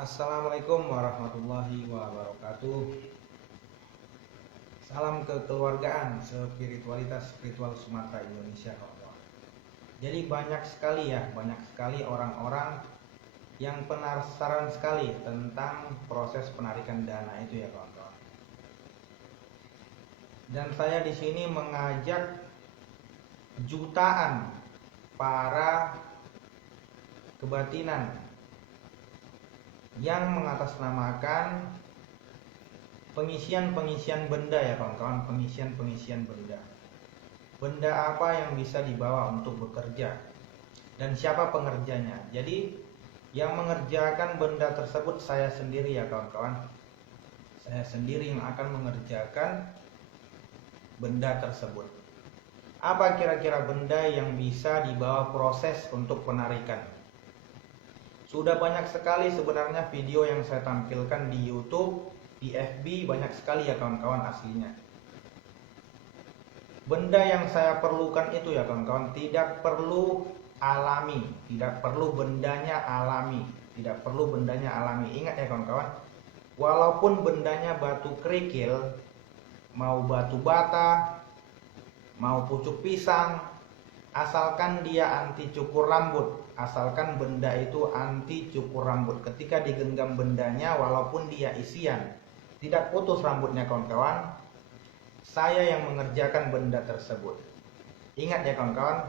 Assalamualaikum warahmatullahi wabarakatuh. Salam kekeluargaan, spiritual Sumatera Indonesia. Jadi banyak sekali orang-orang yang penasaran sekali tentang proses penarikan dana itu ya kawan-kawan. Dan saya di sini mengajak jutaan para kebatinan yang mengatasnamakan pengisian benda ya kawan-kawan, pengisian benda. Benda apa yang bisa dibawa untuk bekerja dan siapa pengerjanya. Jadi yang mengerjakan benda tersebut saya sendiri ya kawan-kawan. Saya sendiri yang akan mengerjakan benda tersebut. Apa kira-kira benda yang bisa dibawa proses untuk penarikan? Sudah banyak sekali sebenarnya video yang saya tampilkan di YouTube, di FB, banyak sekali ya kawan-kawan aslinya. Benda yang saya perlukan itu ya kawan-kawan tidak perlu alami, tidak perlu bendanya alami, tidak perlu bendanya alami. Ingat ya kawan-kawan, walaupun bendanya batu kerikil, mau batu bata, mau pucuk pisang, asalkan dia anti cukur rambut, asalkan benda itu anti cukur rambut. Ketika digenggam bendanya, walaupun dia isian, tidak putus rambutnya kawan-kawan, saya yang mengerjakan benda tersebut. Ingat ya kawan-kawan.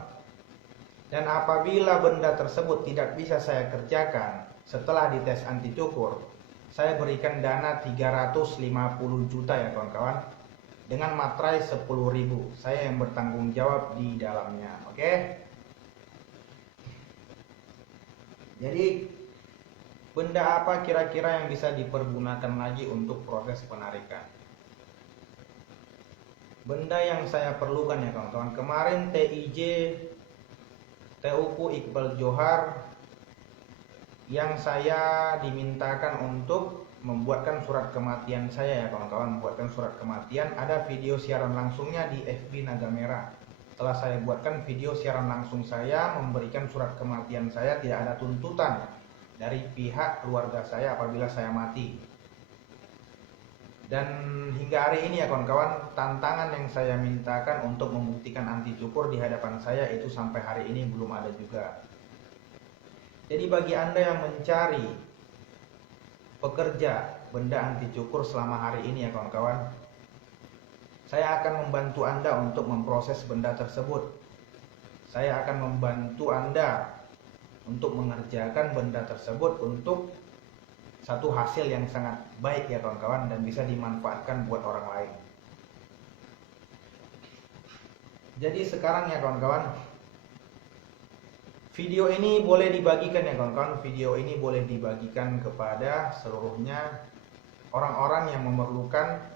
Dan apabila benda tersebut tidak bisa saya kerjakan setelah dites anti cukur, saya berikan dana 350 juta ya kawan-kawan, dengan materai 10.000. Saya yang bertanggung jawab di dalamnya. Oke? Jadi benda apa kira-kira yang bisa dipergunakan lagi untuk proses penarikan? Benda yang saya perlukan ya kawan-kawan, kemarin TIJ TUku Iqbal Johar yang saya dimintakan untuk membuatkan surat kematian saya ya kawan-kawan, membuatkan surat kematian. Ada video siaran langsungnya di FB Naga Merah. Setelah saya buatkan video siaran langsung saya memberikan surat kematian saya, tidak ada tuntutan dari pihak keluarga saya apabila saya mati. Dan hingga hari ini ya kawan-kawan, tantangan yang saya mintakan untuk membuktikan anti cukur di hadapan saya itu sampai hari ini belum ada juga. Jadi bagi Anda yang mencari pekerja benda anti cukur selama hari ini ya kawan-kawan, saya akan membantu Anda untuk memproses benda tersebut. Saya akan membantu Anda untuk mengerjakan benda tersebut untuk satu hasil yang sangat baik ya kawan-kawan, dan bisa dimanfaatkan buat orang lain. Jadi sekarang ya kawan-kawan, video ini boleh dibagikan ya kawan-kawan. Video ini boleh dibagikan kepada seluruhnya orang-orang yang memerlukan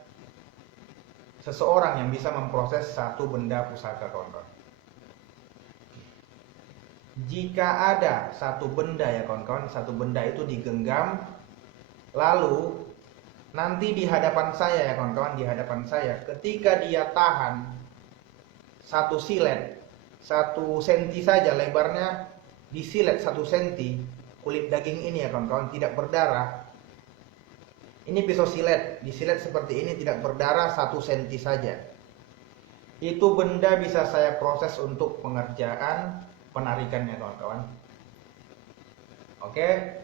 seseorang yang bisa memproses satu benda pusaka kawan-kawan. Jika ada satu benda ya kawan-kawan, satu benda itu digenggam, lalu nanti di hadapan saya ya kawan-kawan, di hadapan saya, ketika dia tahan satu silet 1 senti saja lebarnya, disilet 1 senti, kulit daging ini ya kawan-kawan tidak berdarah. Ini pisau silet, disilet seperti ini tidak berdarah 1 senti saja. Itu benda bisa saya proses untuk pengerjaan penarikannya kawan-kawan. Oke,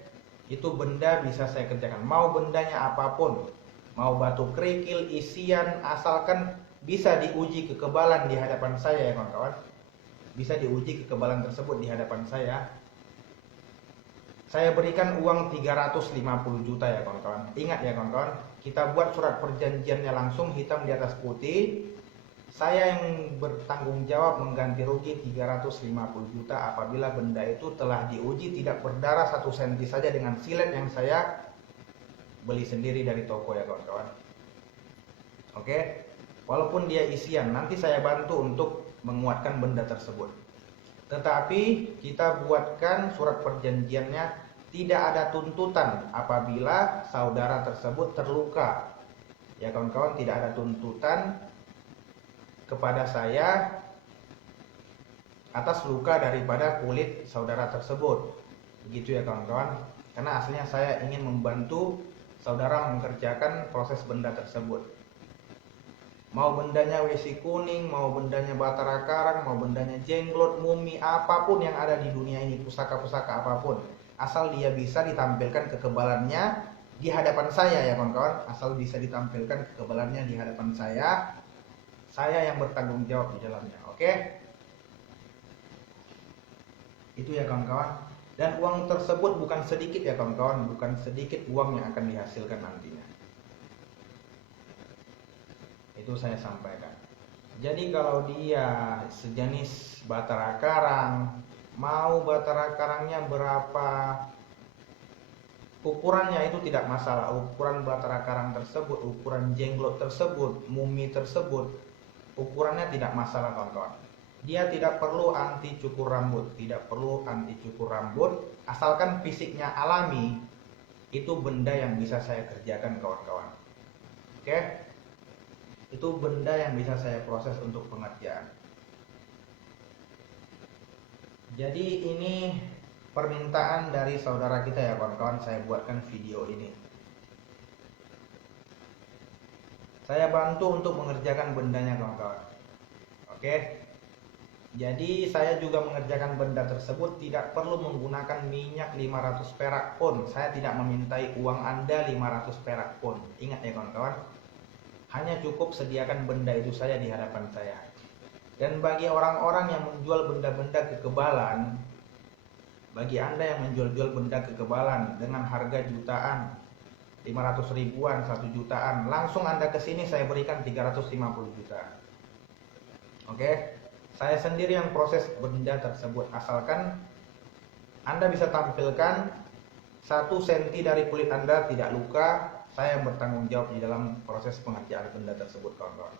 itu benda bisa saya kerjakan. Mau bendanya apapun, mau batu kerikil, isian, asalkan bisa diuji kekebalan di hadapan saya ya kawan-kawan. Bisa diuji kekebalan tersebut di hadapan saya. Saya berikan uang 350 juta ya kawan-kawan. Ingat ya kawan-kawan, kita buat surat perjanjiannya langsung hitam di atas putih. Saya yang bertanggung jawab mengganti rugi 350 juta apabila benda itu telah diuji tidak berdarah 1 senti saja dengan silet yang saya beli sendiri dari toko ya kawan-kawan. Oke, walaupun dia isian, nanti saya bantu untuk menguatkan benda tersebut. Tetapi kita buatkan surat perjanjiannya, tidak ada tuntutan apabila saudara tersebut terluka. Ya kawan-kawan, tidak ada tuntutan kepada saya atas luka daripada kulit saudara tersebut. Begitu ya kawan-kawan. karena aslinya saya ingin membantu saudara mengerjakan proses benda tersebut. Mau bendanya WC kuning, mau bendanya Batara Karang, mau bendanya jenglot, mumi, apapun yang ada di dunia ini, pusaka-pusaka apapun, asal dia bisa ditampilkan kekebalannya di hadapan saya ya kawan-kawan, asal bisa ditampilkan kekebalannya di hadapan saya yang bertanggung jawab di dalamnya. Oke? Itu ya kawan-kawan. Dan uang tersebut bukan sedikit ya kawan-kawan, bukan sedikit uang yang akan dihasilkan nantinya. Itu saya sampaikan. Jadi kalau dia sejenis Batara Karang, mau Batara Karangnya berapa ukurannya itu tidak masalah. Ukuran Batara Karang tersebut, ukuran jenglot tersebut, mumi tersebut, ukurannya tidak masalah kawan-kawan. Dia tidak perlu anti cukur rambut, tidak perlu anti cukur rambut, asalkan fisiknya alami. Itu benda yang bisa saya kerjakan kawan-kawan. Oke? Itu benda yang bisa saya proses untuk pengerjaan. Jadi ini permintaan dari saudara kita ya kawan-kawan, saya buatkan video ini. Saya bantu untuk mengerjakan bendanya kawan-kawan. Oke. Jadi saya juga mengerjakan benda tersebut tidak perlu menggunakan minyak 500 perak pun. Saya tidak memintai uang Anda 500 perak pun. Ingat ya kawan-kawan. Hanya cukup sediakan benda itu saja di hadapan saya. Dan bagi orang-orang yang menjual benda-benda kekebalan, bagi Anda yang menjual-jual benda kekebalan dengan harga jutaan, 500 ribuan, 1 jutaan, langsung Anda ke sini saya berikan 350 juta. Oke? Saya sendiri yang proses benda tersebut, asalkan Anda bisa tampilkan 1 senti dari kulit Anda tidak luka. Saya yang bertanggung jawab di dalam proses pengerjaan benda tersebut kawan-kawan.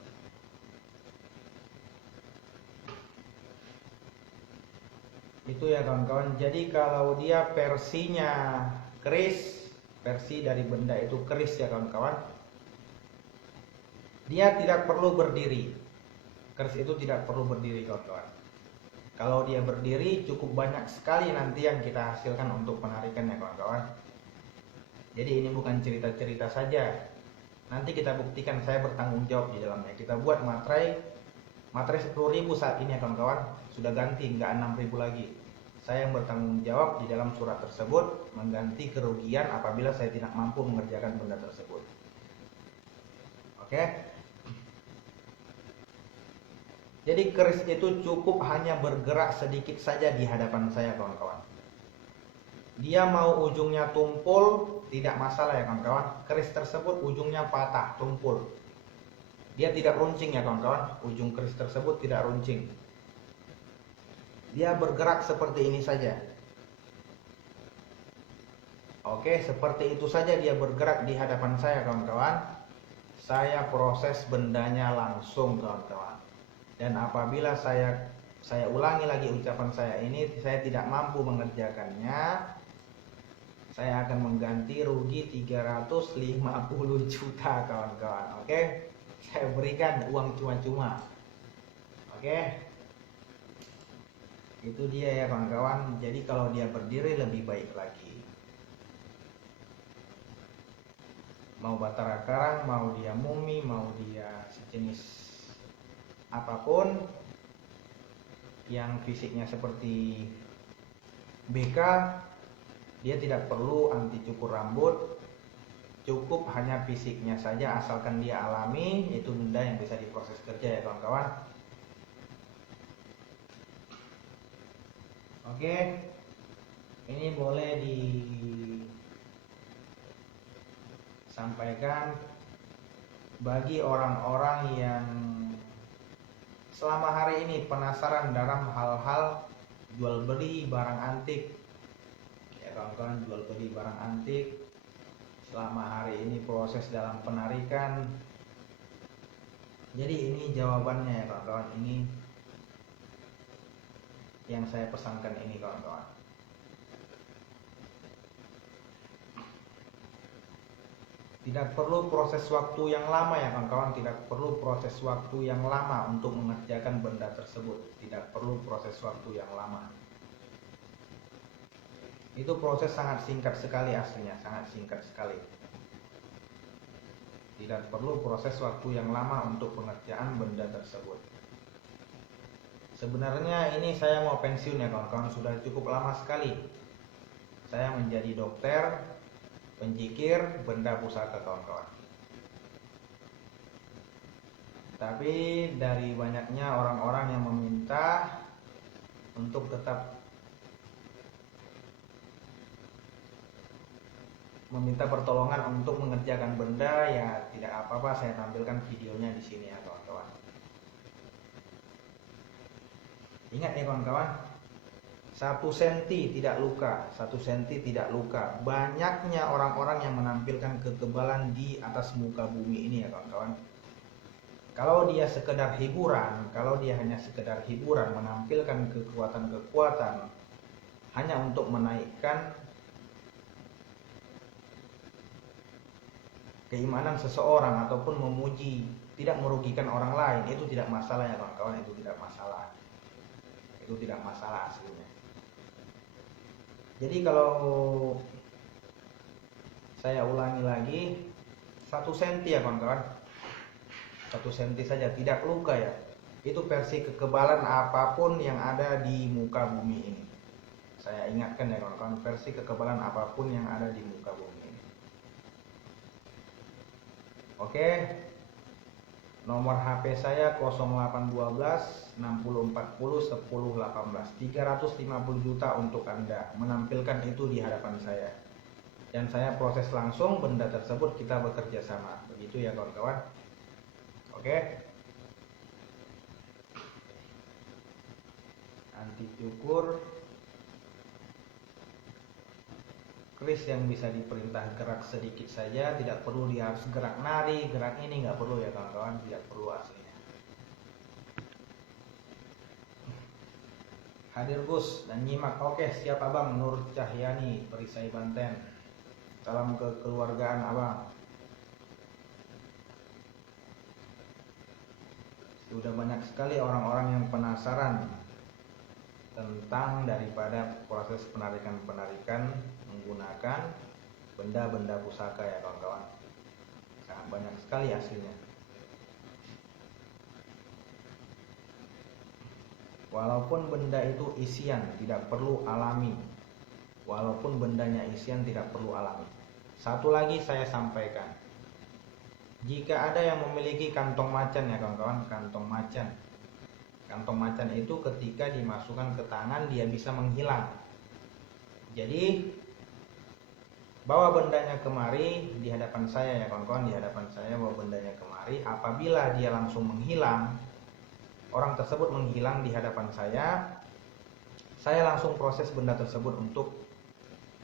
Itu ya kawan-kawan. Jadi kalau dia versinya keris, versi dari benda itu keris ya kawan-kawan, dia tidak perlu berdiri. Keris itu tidak perlu berdiri kawan-kawan. Kalau dia berdiri cukup banyak sekali nanti yang kita hasilkan untuk penarikan ya kawan-kawan. Jadi ini bukan cerita-cerita saja. Nanti kita buktikan saya bertanggung jawab di dalamnya. Kita buat materai 10.000 saat ini ya kawan-kawan. Sudah ganti, nggak 6.000 lagi. Saya yang bertanggung jawab di dalam surat tersebut mengganti kerugian apabila saya tidak mampu mengerjakan benda tersebut. Oke? Jadi keris itu cukup hanya bergerak sedikit saja di hadapan saya kawan-kawan. Dia mau ujungnya tumpul, tidak masalah ya kawan-kawan. Keris tersebut ujungnya patah, tumpul. Dia tidak runcing ya kawan-kawan. Ujung keris tersebut tidak runcing. Dia bergerak seperti ini saja. Oke, seperti itu saja dia bergerak di hadapan saya kawan-kawan. Saya proses bendanya langsung kawan-kawan. Dan apabila saya ulangi lagi ucapan saya ini, saya tidak mampu mengerjakannya, saya akan mengganti rugi 350 juta kawan-kawan. Oke? Saya berikan uang cuma-cuma. Oke? Itu dia ya kawan-kawan. Jadi kalau dia berdiri lebih baik lagi. Mau Batara Karang, mau dia mumi, mau dia sejenis apapun yang fisiknya seperti BK, dia tidak perlu anti cukur rambut, cukup hanya fisiknya saja asalkan dia alami. Itu benda yang bisa diproses kerja ya kawan-kawan. Oke, ini boleh disampaikan bagi orang-orang yang selama hari ini penasaran dalam hal-hal jual beli barang antik. Kawan-kawan, jual beli barang antik selama hari ini proses dalam penarikan. Jadi ini jawabannya ya kawan-kawan. Ini yang saya pesankan ini kawan-kawan. Tidak perlu proses waktu yang lama ya kawan-kawan. Tidak perlu proses waktu yang lama untuk mengerjakan benda tersebut. Tidak perlu proses waktu yang lama. Itu proses sangat singkat sekali aslinya, sangat singkat sekali. Tidak perlu proses waktu yang lama untuk pengerjaan benda tersebut. Sebenarnya ini saya mau pensiun ya kawan-kawan, sudah cukup lama sekali saya menjadi dokter, penjikir benda pusaka kawan-kawan. Tapi dari banyaknya orang-orang yang meminta untuk tetap meminta pertolongan untuk mengerjakan benda, ya tidak apa-apa saya tampilkan videonya di sini ya kawan-kawan. Ingat ya kawan-kawan, 1 senti tidak luka, 1 senti tidak luka. Banyaknya orang-orang yang menampilkan kekebalan di atas muka bumi ini ya kawan-kawan. Kalau dia sekedar hiburan, kalau dia hanya sekedar hiburan menampilkan kekuatan-kekuatan hanya untuk menaikkan keimanan seseorang ataupun memuji, tidak merugikan orang lain, itu tidak masalah ya kawan-kawan, itu tidak masalah. Itu tidak masalah aslinya. Jadi kalau saya ulangi lagi, 1 senti ya kawan-kawan, 1 senti saja tidak luka ya. Itu versi kekebalan apapun yang ada di muka bumi ini. Saya ingatkan ya kawan-kawan, versi kekebalan apapun yang ada di muka bumi ini. Oke. Nomor HP saya 0812 6040 1018. 350 juta untuk Anda menampilkan itu di hadapan saya. Dan saya proses langsung benda tersebut, kita bekerja sama. Begitu ya kawan-kawan. Oke. Anti cukur keris yang bisa diperintah gerak sedikit saja, tidak perlu dia harus gerak nari, gerak ini nggak perlu ya kawan-kawan, tidak perlu aslinya. Hadir Gus dan nyimak. Oke, siap Abang. Nur Cahyani, Perisai Banten. Salam kekeluargaan Abang. Sudah banyak sekali orang-orang yang penasaran tentang daripada proses penarikan menggunakan benda-benda pusaka ya kawan-kawan. Sangat banyak sekali aslinya. Walaupun benda itu isian, tidak perlu alami. Walaupun bendanya isian, tidak perlu alami. Satu lagi saya sampaikan, jika ada yang memiliki kantong macan ya kawan-kawan, kantong macan. Kantong macan itu ketika dimasukkan ke tangan dia bisa menghilang. Jadi bawa bendanya kemari di hadapan saya ya kawan-kawan, di hadapan saya bawa bendanya kemari. Apabila dia langsung menghilang, orang tersebut menghilang di hadapan saya langsung proses benda tersebut untuk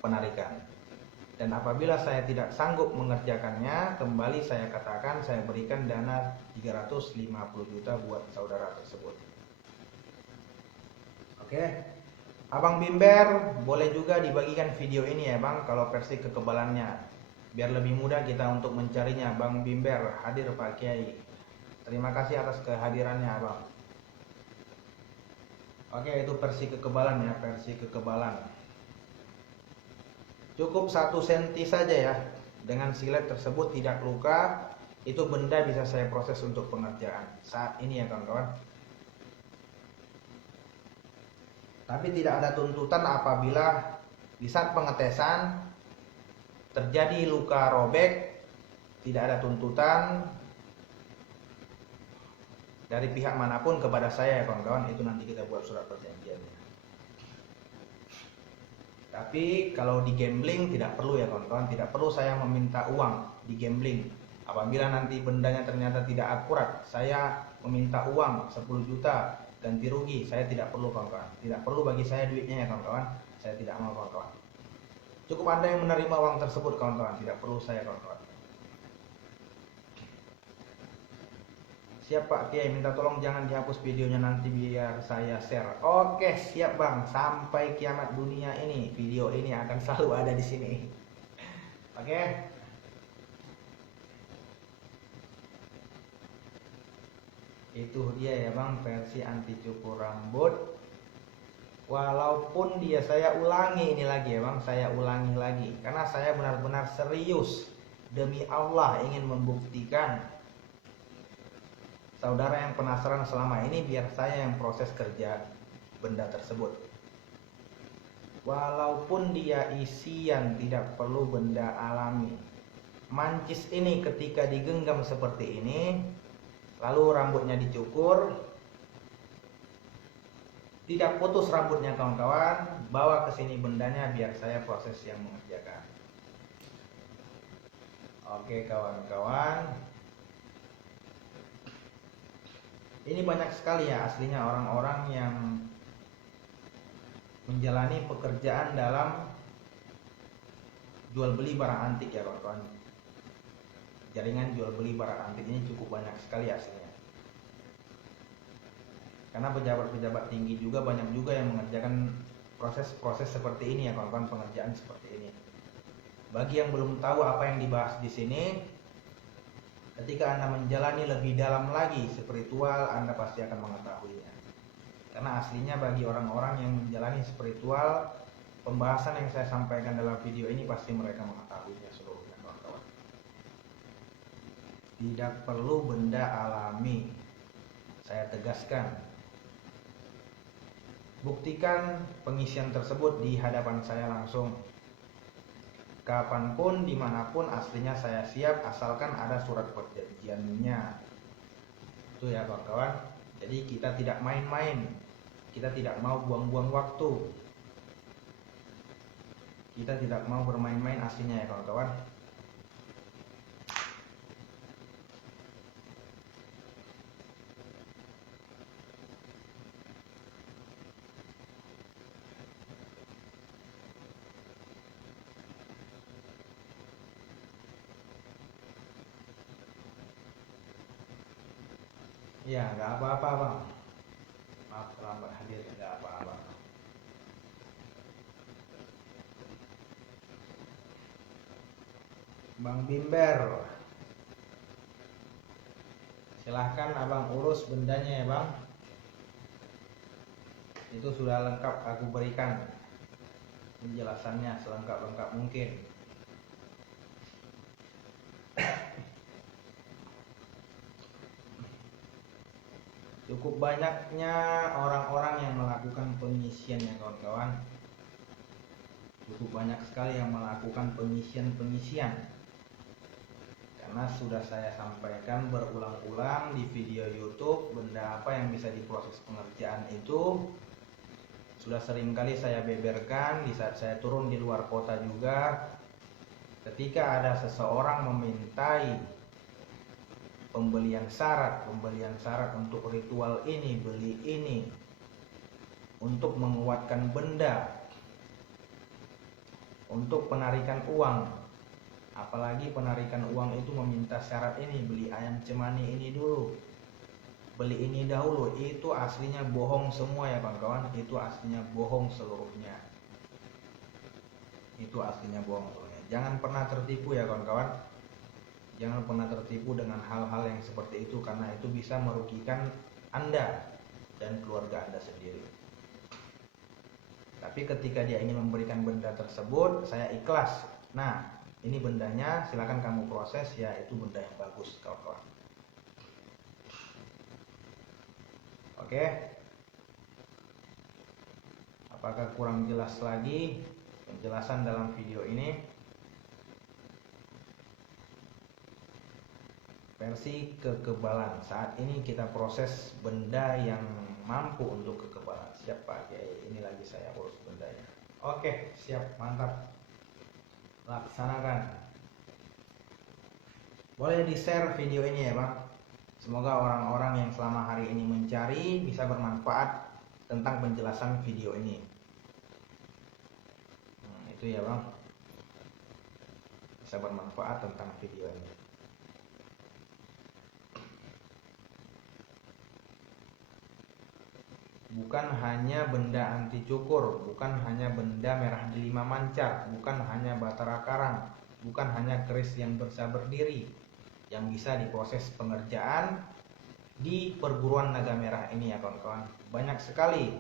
penarikan. Dan apabila saya tidak sanggup mengerjakannya, kembali saya katakan saya berikan dana 350 juta buat saudara tersebut. Oke. Abang Bimber, boleh juga dibagikan video ini ya Bang, kalau versi kekebalannya, biar lebih mudah kita untuk mencarinya. Bang Bimber, hadir Pak Kiai. Terima kasih atas kehadirannya Abang. Oke, itu versi kekebalan ya, versi kekebalan. Cukup 1 senti saja ya. Dengan silet tersebut tidak luka, itu benda bisa saya proses untuk pengerjaan saat ini ya kawan-kawan. Tapi tidak ada tuntutan apabila di saat pengetesan terjadi luka robek, tidak ada tuntutan dari pihak manapun kepada saya ya kawan-kawan. Itu nanti kita buat surat perjanjiannya. Tapi kalau di gambling tidak perlu ya kawan-kawan, tidak perlu saya meminta uang di gambling. Apabila nanti bendanya ternyata tidak akurat, saya meminta uang 10 juta ganti rugi, saya tidak perlu kawan-kawan. Tidak perlu bagi saya duitnya ya kawan-kawan. Saya tidak mau kawan-kawan. Cukup Anda yang menerima uang tersebut kawan-kawan, tidak perlu saya kawan-kawan. Siap Pak Kiai, minta tolong jangan dihapus videonya nanti biar saya share. Oke, siap Bang. Sampai kiamat dunia ini, video ini akan selalu ada di sini. Oke. Itu dia ya Bang, versi anti cukur rambut Walaupun dia, saya ulangi ini lagi ya bang, saya ulangi lagi karena saya benar-benar serius demi Allah ingin membuktikan saudara yang penasaran selama ini, biar saya yang proses kerja benda tersebut. Walaupun dia isian tidak perlu benda alami, mancis ini ketika digenggam seperti ini, lalu rambutnya dicukur, tidak putus rambutnya kawan-kawan, bawa ke sini bendanya biar saya proses yang mengerjakan. Oke kawan-kawan, ini banyak sekali ya aslinya orang-orang yang menjalani pekerjaan dalam jual beli barang antik ya kawan-kawan. Jaringan jual beli barang antik ini cukup banyak sekali aslinya. Karena pejabat-pejabat tinggi juga banyak juga yang mengerjakan proses-proses seperti ini ya kawan-kawan, pengerjaan seperti ini. Bagi yang belum tahu apa yang dibahas di sini, ketika Anda menjalani lebih dalam lagi spiritual, Anda pasti akan mengetahuinya. Karena aslinya bagi orang-orang yang menjalani spiritual, pembahasan yang saya sampaikan dalam video ini pasti mereka mengetahuinya seluruhnya kawan-kawan. Tidak perlu benda alami, saya tegaskan. Buktikan pengisian tersebut di hadapan saya langsung. Kapanpun, dimanapun, aslinya saya siap asalkan ada surat perjanjiannya. Itu ya kawan-kawan. Jadi kita tidak main-main, kita tidak mau buang-buang waktu, kita tidak mau bermain-main aslinya ya kawan-kawan. Ya, nggak apa-apa bang. Maaf terlambat hadir, nggak apa-apa. Bang Bimber, silahkan abang urus bendanya ya bang. Itu sudah lengkap aku berikan penjelasannya selengkap-lengkap mungkin. Cukup banyaknya orang-orang yang melakukan pengisian ya kawan-kawan. Cukup banyak sekali yang melakukan pengisian. Karena sudah saya sampaikan berulang-ulang di video YouTube, benda apa yang bisa diproses pengerjaan itu sudah sering kali saya beberkan di saat saya turun di luar kota juga. Ketika ada seseorang memintai pembelian syarat untuk ritual ini, beli ini, untuk menguatkan benda, untuk penarikan uang, apalagi penarikan uang itu meminta syarat ini, beli ayam cemani ini dulu, beli ini dahulu, itu aslinya bohong semua ya kawan-kawan. Itu aslinya bohong seluruhnya. Itu aslinya bohong seluruhnya. Jangan pernah tertipu ya kawan-kawan. Jangan pernah tertipu dengan hal-hal yang seperti itu, karena itu bisa merugikan Anda dan keluarga Anda sendiri. Tapi ketika dia ingin memberikan benda tersebut, saya ikhlas. Nah, ini bendanya, silakan kamu proses ya, itu benda yang bagus kawan-kawan. Oke. Apakah kurang jelas lagi penjelasan dalam video ini? Versi kekebalan. Saat ini kita proses benda yang mampu untuk kekebalan. Siap Pak Kiai, ini lagi saya urus bendanya. Oke, siap, mantap. Laksanakan. Boleh di-share video ini ya Bang. Semoga orang-orang yang selama hari ini mencari bisa bermanfaat tentang penjelasan video ini. Itu ya Bang. Bisa bermanfaat tentang video ini. Bukan hanya benda anti cukur, bukan hanya benda merah delima mancar, bukan hanya batara karang, bukan hanya keris yang bisa berdiri yang bisa diproses pengerjaan di perguruan naga merah ini ya kawan-kawan. Banyak sekali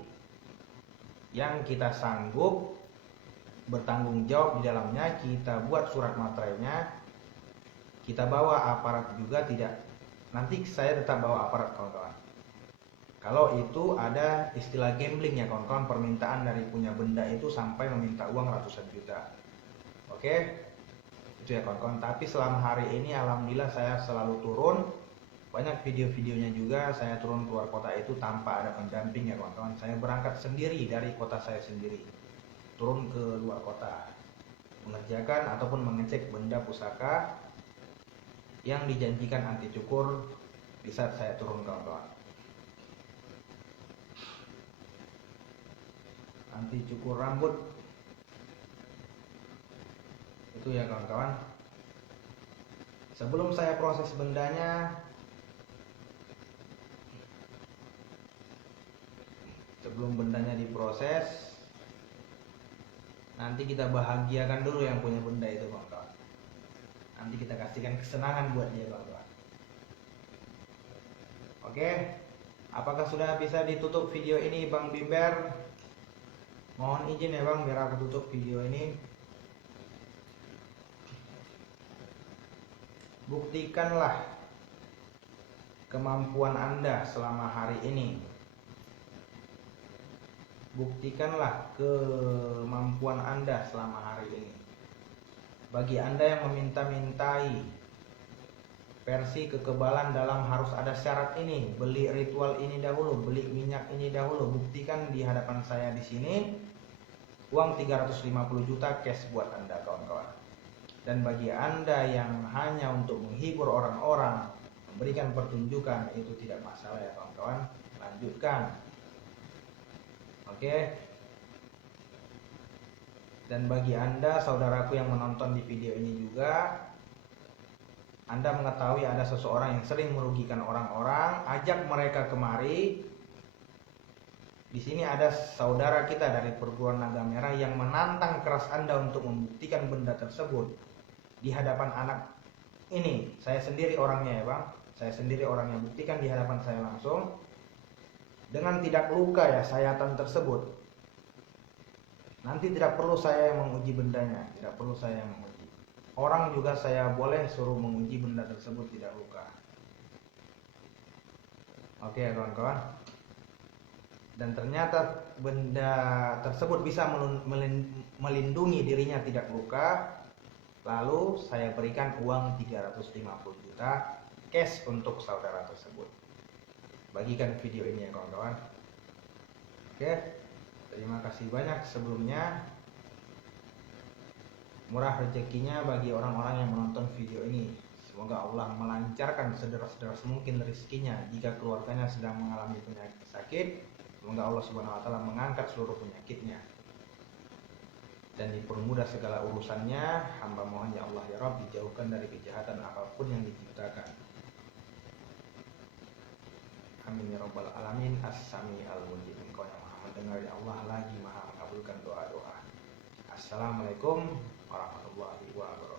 yang kita sanggup bertanggung jawab di dalamnya, kita buat surat materainya, kita bawa aparat juga tidak. Nanti saya tetap bawa aparat kawan-kawan. Kalau itu ada istilah gambling ya kawan-kawan, permintaan dari punya benda itu sampai meminta uang ratusan juta. Oke, itu ya kawan-kawan. Tapi selama hari ini alhamdulillah saya selalu turun. Banyak video-videonya juga saya turun keluar kota itu tanpa ada pendamping ya kawan-kawan. Saya berangkat sendiri dari kota saya sendiri, turun ke luar kota, mengerjakan ataupun mengecek benda pusaka yang dijanjikan anti cukur di saat saya turun kawan-kawan. Anti cukur rambut itu ya kawan-kawan. Sebelum saya proses bendanya, sebelum bendanya diproses, nanti kita bahagiakan dulu yang punya benda itu kawan-kawan. Nanti kita kasihkan kesenangan buat dia kawan-kawan. Oke, apakah sudah bisa ditutup video ini Bang Bimber? Mohon izin ya Bang, biar aku tutup video ini. Buktikanlah kemampuan Anda selama hari ini. Buktikanlah kemampuan Anda selama hari ini. Bagi Anda yang meminta-mintai versi kekebalan dalam harus ada syarat ini, beli ritual ini dahulu, beli minyak ini dahulu, buktikan di hadapan saya di sini. Uang 350 juta cash buat Anda kawan-kawan. Dan bagi Anda yang hanya untuk menghibur orang-orang, memberikan pertunjukan, itu tidak masalah ya kawan-kawan. Lanjutkan. Oke. Dan bagi Anda saudaraku yang menonton di video ini juga, Anda mengetahui ada seseorang yang sering merugikan orang-orang, ajak mereka kemari. Di sini ada saudara kita dari perguruan naga merah yang menantang keras Anda untuk membuktikan benda tersebut di hadapan anak ini. Saya sendiri orangnya ya Bang, saya sendiri orangnya, buktikan di hadapan saya langsung. Dengan tidak luka ya sayatan tersebut. Nanti tidak perlu saya yang menguji bendanya, tidak perlu saya yang menguji. Orang juga saya boleh suruh menguji benda tersebut tidak luka. Oke ya kawan-kawan. Dan ternyata benda tersebut bisa melindungi dirinya tidak luka. Lalu saya berikan uang 350 juta cash untuk saudara tersebut. Bagikan video ini ya kawan-kawan. Oke, terima kasih banyak sebelumnya. Murah rezekinya bagi orang-orang yang menonton video ini. Semoga Allah melancarkan sederas-deras mungkin rezekinya. Jika keluarganya sedang mengalami penyakit sakit, semoga Allah Subhanahu wa taala mengangkat seluruh penyakitnya dan dipermudah segala urusannya. Hamba mohon ya Allah ya Rabb, dijauhkan dari kejahatan apapun yang diciptakan. Amin ya rabbal alamin. As-sami al-mujib. Engkau yang maha mendengar ya Allah, lagi maha mengabulkan doa-doa. Assalamualaikum warahmatullahi wabarakatuh.